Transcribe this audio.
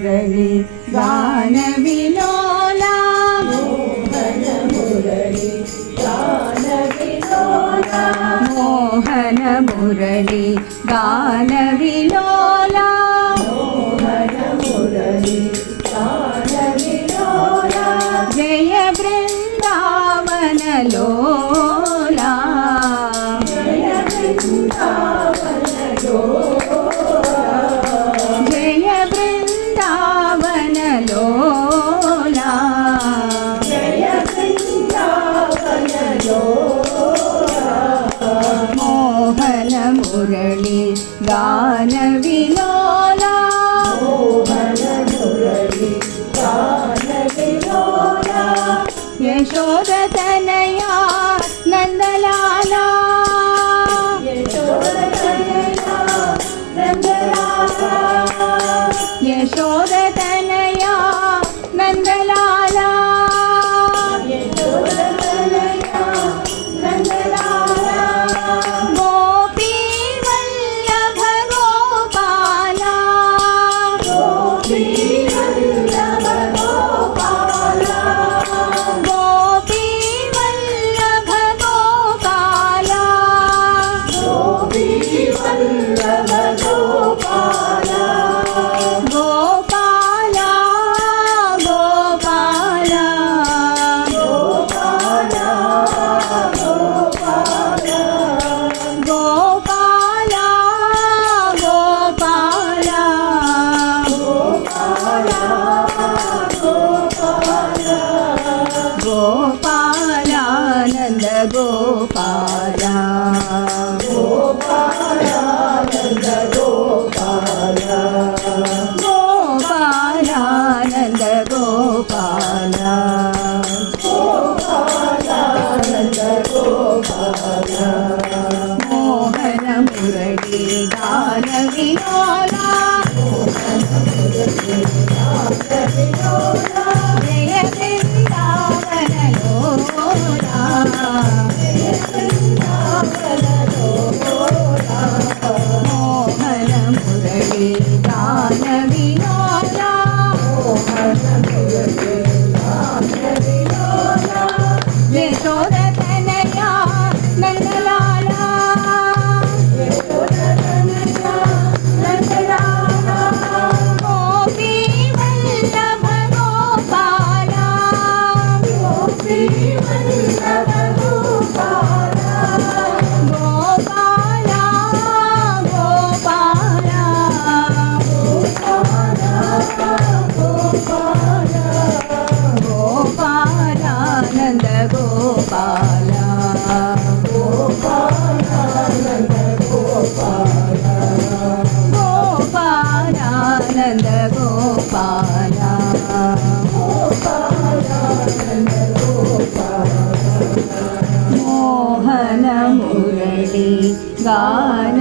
మురళి గాన విలోలా మోహన మురళి గాన విలోలా జయ బృందావన లోలా జయ బృందావన లోలా మోహన మురళి గాన విలోలా యశోద తనయా నందలాలా యశోద తనయా నందలాలా గోపీ వల్లభ గోపాలా గోపీ వల్లభ గోపాలా గోపాలానంద గోపాలా గోపాలానంద గోపాలా గోపాలానంద గోపాలా గోపాలానంద గోపాలా మోహన మురళి గాన విలోలా జయ బృందావన లోలా మోహన మురళి గాన విలోలా యశోద తనయా నందలాలా గోపీ వల్లభ గోపాలా గోపాలా గోపాలా గోపాలానంద గోపాలా గోపాలానంద గోపాలా గోపాలానంద గోపాలా మోహన మురళి గాన